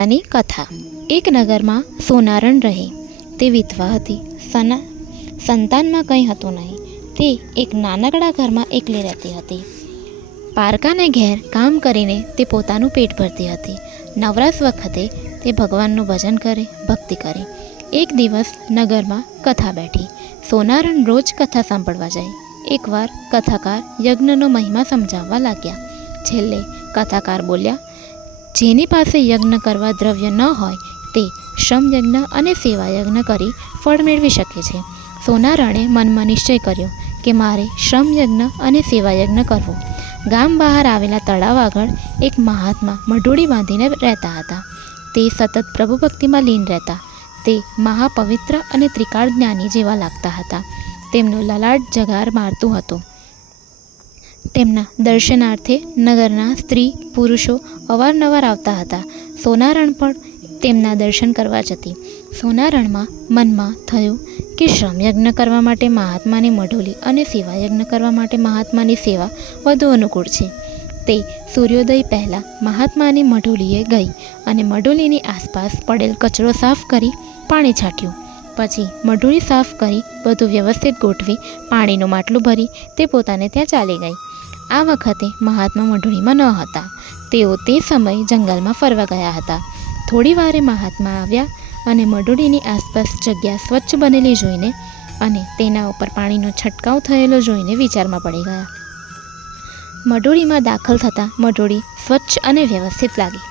ની કથા। એક નગરમાં સોનારણ રહે। તે વિધવા હતી। સંતાનમાં કંઈ હતું નહીં। તે એક નાનકડા ઘરમાં એકલી રહેતી હતી। પારકાને ઘેર કામ કરીને તે પોતાનું પેટ ભરતી હતી। નવરાશ વખતે તે ભગવાનનું ભજન કરે, ભક્તિ કરે। એક દિવસ નગરમાં કથા બેઠી। સોનારણ રોજ કથા સાંભળવા જાય। એકવાર કથાકાર યજ્ઞનો મહિમા સમજાવવા લાગ્યા। છેલ્લે કથાકાર બોલ્યા, જેની પાસે યજ્ઞ કરવા દ્રવ્ય ન હોય તે શ્રમયજ્ઞ અને સેવાયજ્ઞ કરી ફળ મેળવી શકે છે। સોનારણે મનમાં નિશ્ચય કર્યો કે મારે શ્રમયજ્ઞ અને સેવાયજ્ઞ કરવો। ગામ બહાર આવેલા તળાવ આગળ એક મહાત્મા મઢોળી બાંધીને રહેતા હતા। તે સતત પ્રભુ ભક્તિમાં લીન રહેતા। તે મહાપવિત્ર અને ત્રિકાળ જ્ઞાની જેવા લાગતા હતા। તેમનું લલાટ જગાર મારતું હતું। તેમના દર્શનાર્થે નગરના સ્ત્રી પુરુષો અવારનવાર આવતા હતા। સોનારણ પણ તેમના દર્શન કરવા જતી। સોનારણમાં મનમાં થયું કે શ્રમયજ્ઞ કરવા માટે મહાત્માની મઢોલી અને સેવાયજ્ઞ કરવા માટે મહાત્માની સેવા વધુ અનુકૂળ છે। તે સૂર્યોદય પહેલાં મહાત્માની મઢોલીએ ગઈ અને મઢોલીની આસપાસ પડેલ કચરો સાફ કરી પાણી છાંટ્યું। પછી મઢોળી સાફ કરી બધું વ્યવસ્થિત ગોઠવી પાણીનું માટલું ભરી તે પોતાને ત્યાં ચાલી ગઈ। આ વખતે મહાત્મા મઢોળીમાં ન હતા। તેઓ તે સમયે જંગલમાં ફરવા ગયા હતા। થોડી વારે મહાત્મા આવ્યા અને મઢોળીની આસપાસ જગ્યા સ્વચ્છ બનેલી જોઈને અને તેના ઉપર પાણીનો છંટકાવ થયેલો જોઈને વિચારમાં પડી ગયા। મઢોળીમાં દાખલ થતાં મઢોળી સ્વચ્છ અને વ્યવસ્થિત લાગી।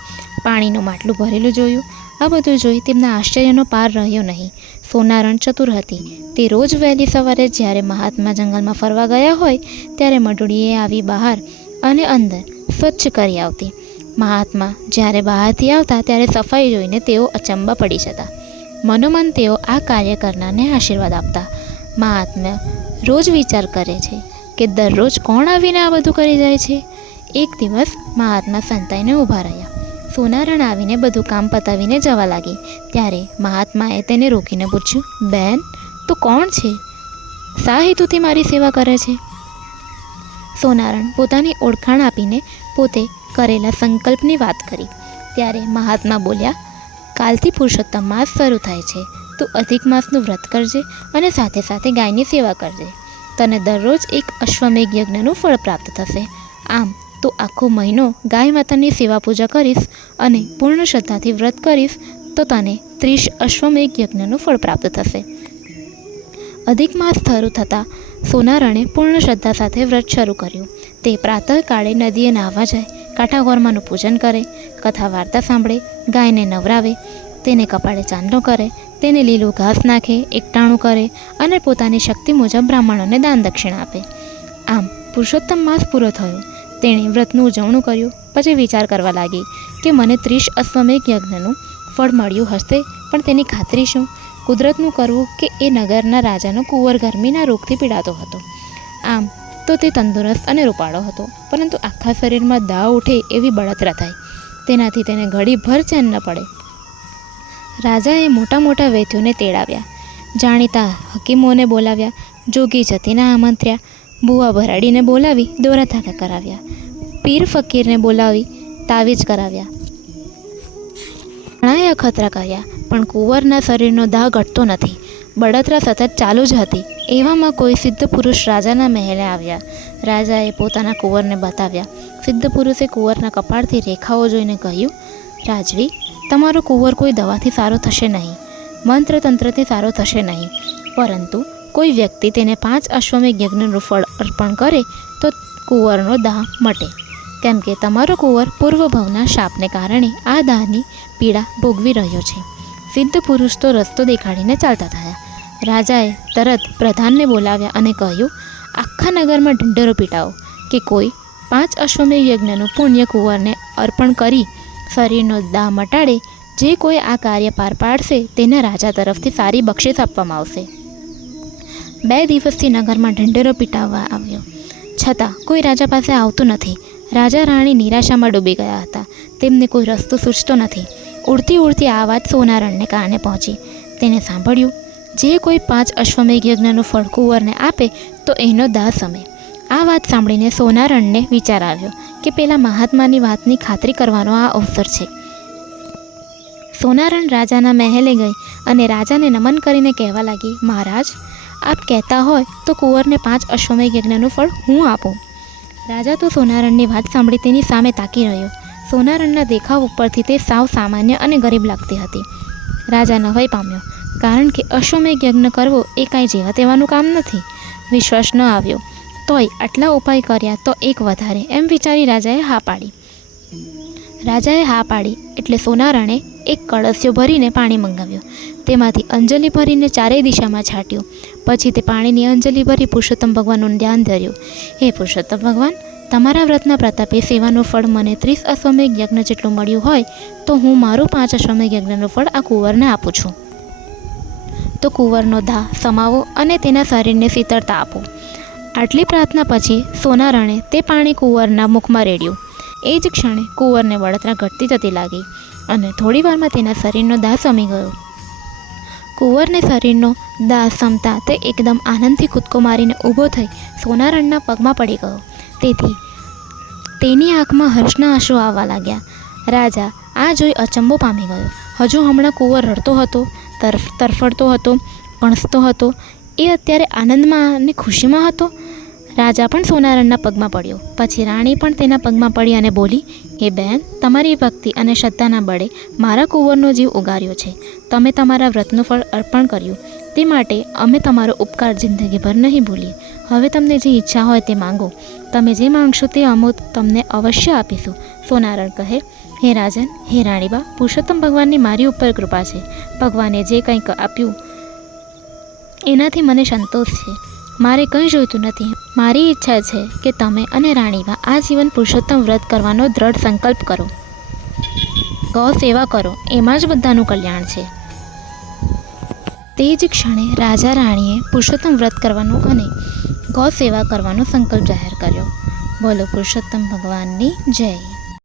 પાણીનું માટલું ભરેલું જોયું। આ બધું જોઈ તેમના આશ્ચર્યનો પાર રહ્યો નહીં। સોનારણ ચતુર હતી। તે રોજ વહેલી સવારે જ્યારે મહાત્મા જંગલમાં ફરવા ગયા હોય ત્યારે મઢોળીએ આવી બહાર અને અંદર સ્વચ્છ કરી આવતી। મહાત્મા જ્યારે બહારથી આવતા ત્યારે સફાઈ જોઈને તેઓ અચંબા પડી જતા। મનોમન તેઓ આ કાર્ય કરનારને આશીર્વાદ આપતા। મહાત્મા રોજ વિચાર કરે છે કે દરરોજ કોણ આવીને આ બધું કરી જાય છે। એક દિવસ મહાત્મા સંતાઈને ઊભા રહ્યા। સોનારણ આવીને બધું કામ પતાવીને જવા લાગી ત્યારે મહાત્માએ તેને રોકીને પૂછ્યું, બેન, તું કોણ છે? શા હેતુથી મારી સેવા કરે છે? સોનારણ પોતાની ઓળખાણ આપીને પોતે કરેલા સંકલ્પની વાત કરી ત્યારે મહાત્મા બોલ્યા, કાલથી પુરુષોત્તમ માસ શરૂ થાય છે। તું અધિક માસનું વ્રત કરજે અને સાથે સાથે ગાયની સેવા કરજે। તને દરરોજ એક અશ્વમેઘ યજ્ઞનું ફળ પ્રાપ્ત થશે। આમ તું આખો મહિનો ગાય માતાની સેવા પૂજા કરીશ અને પૂર્ણ શ્રદ્ધાથી વ્રત કરીશ તો તને 30 અશ્વમેઘ યજ્ઞનું ફળ પ્રાપ્ત થશે। અધિક માસ શરૂ થતાં સોનારણે પૂર્ણ શ્રદ્ધા સાથે વ્રત શરૂ કર્યું। તે પ્રાતઃકાળે નદીએ નાહવા જાય, કાંઠાગોરમાનું પૂજન કરે, કથા વાર્તા સાંભળે, ગાયને નવરાવે, તેને કપાળે ચાંદલો કરે, તેને લીલું ઘાસ નાખે, એકટાણું કરે અને પોતાની શક્તિ મુજબ બ્રાહ્મણોને દાન દક્ષિણા આપે। આમ પુરુષોત્તમ માસ પૂરો થયો। તેણે વ્રતનું ઉજવણું કર્યું। પછી વિચાર કરવા લાગી કે મને 30 અશ્વમેઘ યજ્ઞનું ફળ મળ્યું હશે, પણ તેની ખાતરી શું? કુદરતનું કરવું કે એ નગરના રાજાનો કુંવર ગરમીના રોગથી પીડાતો હતો। આમ તો તે તંદુરસ્ત અને રૂપાળો હતો, પરંતુ આખા શરીરમાં દાવ ઉઠે એવી બળતરા થાય। તેનાથી તેને ઘડીભર ચેન ન પડે। રાજાએ મોટા મોટા વૈદ્યોને તેડાવ્યા, જાણીતા હકીમોને બોલાવ્યા, જોગી જતીને આમંત્ર્યા, બુવા ભરાડીને બોલાવી દોરા ધાગા કરાવ્યા, પીર ફકીરને બોલાવી તાવીજ કરાવ્યા, ઘણાએ અખતરા કર્યા, પણ કુંવરના શરીરનો દાહ ઘટતો નથી। બળતરા સતત ચાલુ જ હતી। એવામાં કોઈ સિદ્ધ પુરુષ રાજાના મહેલે આવ્યા। રાજાએ પોતાના કુંવરને બતાવ્યા। સિદ્ધ પુરુષે કુંવરના કપાળથી રેખાઓ જોઈને કહ્યું, રાજવી, તમારો કુંવર કોઈ દવાથી સારો થશે નહીં, મંત્રતંત્રથી સારો થશે નહીં, પરંતુ કોઈ વ્યક્તિ તેને 5 અશ્વમેઘ યજ્ઞનું ફળ અર્પણ કરે તો કુંવરનો દાહ મટે, કેમ કે તમારો કુંવર પૂર્વભવના શાપને કારણે આ દાહની પીડા ભોગવી રહ્યો છે। સિદ્ધ પુરુષ તો રસ્તો દેખાડીને ચાલતા થયા। રાજાએ તરત પ્રધાનને બોલાવ્યા અને કહ્યું, આખા નગરમાં ઢંઢેરો પીટાવો કે કોઈ 5 અશ્વમેઘ યજ્ઞનું પુણ્ય કુંવરને અર્પણ કરી શરીરનો દાહ મટાડે, જે કોઈ આ કાર્ય પાર પાડશે તેને રાજા તરફથી સારી બક્ષિસ આપવામાં આવશે। 2 દિવસથી નગરમાં ઢંઢેરો પીટાવવા આવ્યો, છતાં કોઈ રાજા પાસે આવતું નથી। રાજા રાણી નિરાશામાં ડૂબી ગયા હતા। તેમને કોઈ રસ્તો સૂચતો નથી। ઉડતી ઉડતી આ વાત સોનારણને કાને પહોંચી। તેને સાંભળ્યું, જે કોઈ 5 અશ્વમેઘ યજ્ઞનું ફળ કુંવરને આપે તો એનો દાહ શમે। આ વાત સાંભળીને સોનારણને વિચાર આવ્યો કે પેલા મહાત્માની વાતની ખાતરી કરવાનો આ અવસર છે। સોનારણ રાજાના મહેલે ગઈ અને રાજાને નમન કરીને કહેવા લાગી, મહારાજ, આપ કહેતા હોય તો કુંવરને 5 અશ્વમેઘ યજ્ઞનું ફળ હું આપું. રાજા તો સોનારણની વાત સાંભળી તેની સામે તાકી રહ્યો. સોનારણના દેખાવ ઉપરથી તે સાવ સામાન્ય અને ગરીબ લાગતી હતી. રાજા નવાઈ પામ્યો, કારણ કે અશ્વમેઘ યજ્ઞ કરવો એ કાંઈ જેવા તેવાનું કામ નથી. વિશ્વાસ ન આવ્યો. તોય આટલા ઉપાય કર્યા તો એક વધારે એમ વિચારી રાજાએ હા પાડી. રાજાએ હા પાડી એટલે સોનારણે એક કળશિયો ભરીને પાણી મંગાવ્યો. તેમાંથી અંજલિ ભરીને ચારેય દિશામાં છાંટ્યું. પછી તે પાણીની અંજલિ ભરી પુરુષોત્તમ ભગવાનનું ધ્યાન ધર્યું. હે પુરુષોત્તમ ભગવાન, તમારા વ્રતના પ્રતાપે સેવાનું ફળ મને 30 અશ્વમેઘ યજ્ઞ જેટલું મળ્યું હોય તો હું મારું 5 અશ્વમેઘ યજ્ઞનું ફળ આ કુંવરને આપું છું. તો કુંવરનો દાહ સમાવો અને તેના શરીરને શીતળતા આપો. આટલી પ્રાર્થના પછી સોનારણે તે પાણી કુંવરના મુખમાં રેડ્યું. એ જ ક્ષણે કુંવરને બળતરા ઘટતી જતી લાગી અને થોડી વારમાં તેના શરીરનો દાહ શમી ગયો. કુંવરને શરીરનો દાહ શમતા તે એકદમ આનંદથી કૂદકો મારીને ઊભો થઈ સોનારણના પગમાં પડી ગયો. તેથી તેની આંખમાં હર્ષના આંસુ આવવા લાગ્યા. રાજા આ જોઈ અચંબો પામી ગયો. હજુ હમણાં કુંવર રડતો હતો, તરફડતો હતો, કણસતો હતો. એ અત્યારે આનંદમાં અને ખુશીમાં હતો. રાજા પણ સોનારણના પગમાં પડ્યો. પછી રાણી પણ તેના પગમાં પડી અને બોલી, હે બહેન, તમારી ભક્તિ અને શ્રદ્ધાના બળે મારા કુંવરનો જીવ ઉગાર્યો છે. તમે તમારા વ્રતનું ફળ અર્પણ કર્યું, તે માટે અમે તમારો ઉપકાર જિંદગીભર નહીં ભૂલીએ. હવે તમને જે ઈચ્છા હોય તે માંગો. તમે જે માંગશો તે અમે તમને અવશ્ય આપીશું. સોનારણ કહે, હે રાજન, હે રાણીબા, પુરુષોત્તમ ભગવાનની મારી ઉપર કૃપા છે. ભગવાને જે કંઈક આપ્યું એનાથી મને સંતોષ છે. મારે કંઈ જોઈતું નથી. મારી ઈચ્છા છે કે તમે અને રાણીબા આ જીવન પુરુષોત્તમ વ્રત કરવાનો દ્રઢ સંકલ્પ કરો. ગૌ સેવા કરો, એમાં જ બધાનું કલ્યાણ છે. તે જ ક્ષણે રાજા રાણીએ પુરુષોત્તમ વ્રત કરવાનું અને ગૌ સેવા કરવાનો સંકલ્પ જાહેર કર્યો. બોલો પુરુષોત્તમ ભગવાનની જય.